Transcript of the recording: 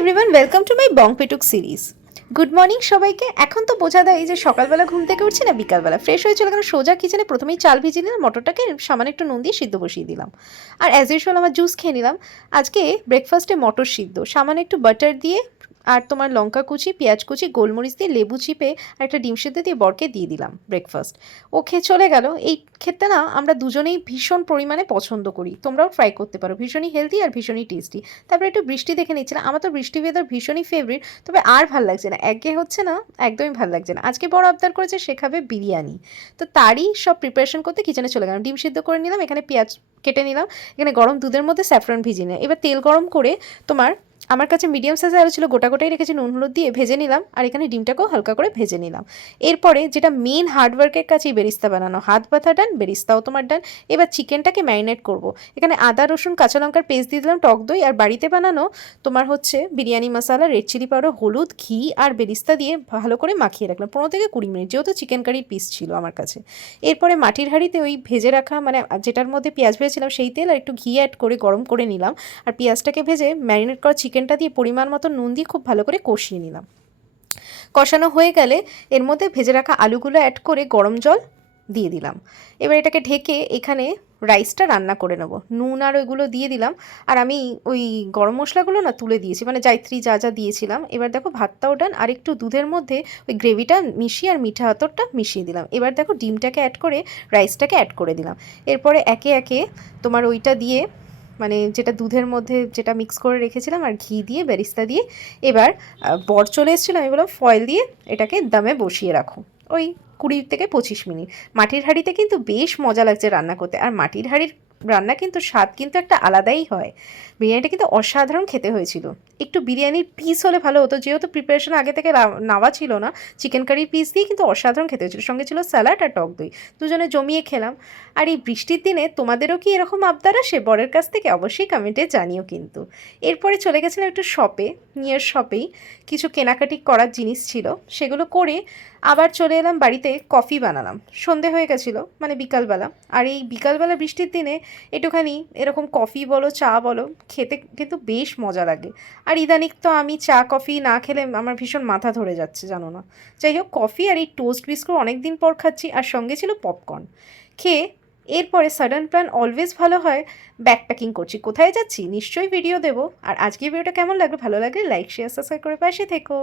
Everyone, welcome to my Bong Petuk series. Good morning সবাইকে। এখন তো বোঝা দেয় যে সকালবেলা ঘুম থেকে উঠছি না বিকালবেলা। ফ্রেশ হয়ে চলে গেলাম সোজা কিচেনে। প্রথমেই চাল ভিজিয়ে নিলাম, মটরটাকে সামান্য একটু নুন দিয়ে সিদ্ধ বসিয়ে দিলাম। আর অ্যাজ ইউজুয়াল আমার জুস খেয়ে নিলাম। আজকে ব্রেকফাস্টে মটর সিদ্ধ, সামান্য একটু বাটার দিয়ে আর তোমার লঙ্কা কুচি, পেঁয়াজ কুচি, গোলমরিচ দিয়ে, লেবু চিপে আর একটা ডিম সিদ্ধ দিয়ে বরকে দিয়ে দিলাম ব্রেকফাস্ট। ও খেয়ে চলে গেল। এই খেতে না আমরা দুজনেই ভীষণ পরিমাণে পছন্দ করি, তোমরাও ট্রাই করতে পারো। ভীষণই হেলদি আর ভীষণই টেস্টি। তারপরে একটু বৃষ্টি দেখে নিচ্ছিলাম। আমার তো বৃষ্টি ওয়েদার ভীষণই ফেভারিট, তবে আর ভাল লাগছে না, একঘেয়ে হচ্ছে না, একদমই ভাল লাগছে না। আজকে বড় আবদার করেছে শেখাবে বিরিয়ানি, তো তারই সব প্রিপারেশন করতে কিচেনে চলে গেলাম। ডিম সিদ্ধ করে নিলাম, এখানে পেঁয়াজ কেটে নিলাম, এখানে গরম দুধের মধ্যে স্যাফরন ভিজিয়ে নিলাম। এবার তেল গরম করে তোমার আমার কাছে মিডিয়াম সাইজে আলু ছিল, গোটা গোটাই রেখেছি, নুন হলুদ দিয়ে ভেজে নিলাম। আর এখানে ডিমটাকেও হালকা করে ভেজে নিলাম। এরপরে যেটা মেন হার্ডওয়ার্কের কাছেই বেরিস্তা বানানো, হাত ব্যথা ডান, বেরিস্তাও তোমার ডান। এবার চিকেনটাকে ম্যারিনেট করব। এখানে আদা রসুন কাঁচা লঙ্কার পেস্ট দিয়ে দিলাম, টক দই আর বাড়িতে বানানো তোমার হচ্ছে বিরিয়ানি মশলা, রেড চিলি পাউডার, হলুদ, ঘি আর বেরিস্তা দিয়ে ভালো করে মাখিয়ে রাখলাম 15 থেকে 20 মিনিট, যেহেতু চিকেন কারির পিস ছিল আমার কাছে। এরপরে মাটির হাঁড়িতে ওই ভেজে রাখা মানে যেটার মধ্যে পেঁয়াজ ভেজেছিলাম সেই তেল আর একটু ঘি অ্যাড করে গরম করে নিলাম। আর পেঁয়াজটাকে ভেজে ম্যারিনেট করা চিকেনটা দিয়ে পরিমাণ মতো নুন দিয়ে খুব ভালো করে কষিয়ে নিলাম। কষানো হয়ে গেলে এর মধ্যে ভেজে রাখা আলুগুলো অ্যাড করে গরম জল দিয়ে দিলাম। এবার এটাকে ঢেকে এখানে রাইসটা রান্না করে নেবো। নুন আর ওইগুলো দিয়ে দিলাম। আর আমি ওই গরম মশলাগুলো না তুলে দিয়েছি, মানে জায়ত্রী যা যা দিয়েছিলাম। এবার দেখো ভাতটাও ডান, আর একটু দুধের মধ্যে ওই গ্রেভিটা মিশিয়ে আর মিঠা আতরটা মিশিয়ে দিলাম। এবার দেখো ডিমটাকে অ্যাড করে রাইসটাকে অ্যাড করে দিলাম। এরপরে একে একে তোমার ওইটা দিয়ে মানে যেটা দুধের মধ্যে যেটা মিক্স করে রেখেছিলাম আর ঘি দিয়ে বেরিস্তা দিয়ে এবার বর চলে এসেছিলো। আমি বললাম ফয়েল দিয়ে এটাকে দমে বসিয়ে রাখো ওই 20 থেকে 25 মিনিট। মাটির হাঁড়িতে কিন্তু বেশ মজা লাগছে রান্না করতে, আর মাটির হাঁড়ির রান্না কিন্তু স্বাদ কিন্তু একটা আলাদাই হয়। বিরিয়ানিটা কিন্তু অসাধারণ খেতে হয়েছিল। একটু বিরিয়ানির পিস হলে ভালো হতো, যেহেতু প্রিপারেশন আগে থেকে নেওয়া ছিল না। চিকেন কারির পিস দিয়ে কিন্তু অসাধারণ খেতে হয়েছিল, সঙ্গে ছিল স্যালাড আর টক দই, দুজনে জমিয়ে খেলাম। আর এই বৃষ্টির দিনে তোমাদেরও কি এরকম আবদার আসে বরের কাছ থেকে? অবশ্যই কমেন্টে জানিও কিন্তু। এরপরে চলে গেছিলাম একটু শপে, নিয়ার শপেই কিছু কেনাকাটি করার জিনিস ছিল, সেগুলো করে আবার চলে এলাম বাড়িতে। কফি বানালাম, সন্ধে হয়ে গেছিলো মানে বিকালবেলা। আর এই বিকালবেলা বৃষ্টির দিনে একটুখানি এরকম কফি বলো চা বলো খেতে কিন্তু বেশ মজা লাগে। আর ইদানিং তো আমি চা কফি না খেলে আমার ভীষণ মাথা ধরে যাচ্ছে, জানো না। যাই হোক, কফি আর এই টোস্ট বিস্কুট অনেক দিন পর খাচ্ছি, আর সঙ্গে ছিল পপকর্ন। খেয়ে এরপরে সাডেন প্ল্যান অলওয়েজ ভালো হয়, ব্যাকপ্যাকিং করছি। কোথায় যাচ্ছি নিশ্চয়ই ভিডিও দেবো। আর আজকের ভিডিওটা কেমন লাগলো, ভালো লাগলে লাইক শেয়ার সাবস্ক্রাইব করে পাশে থেকো।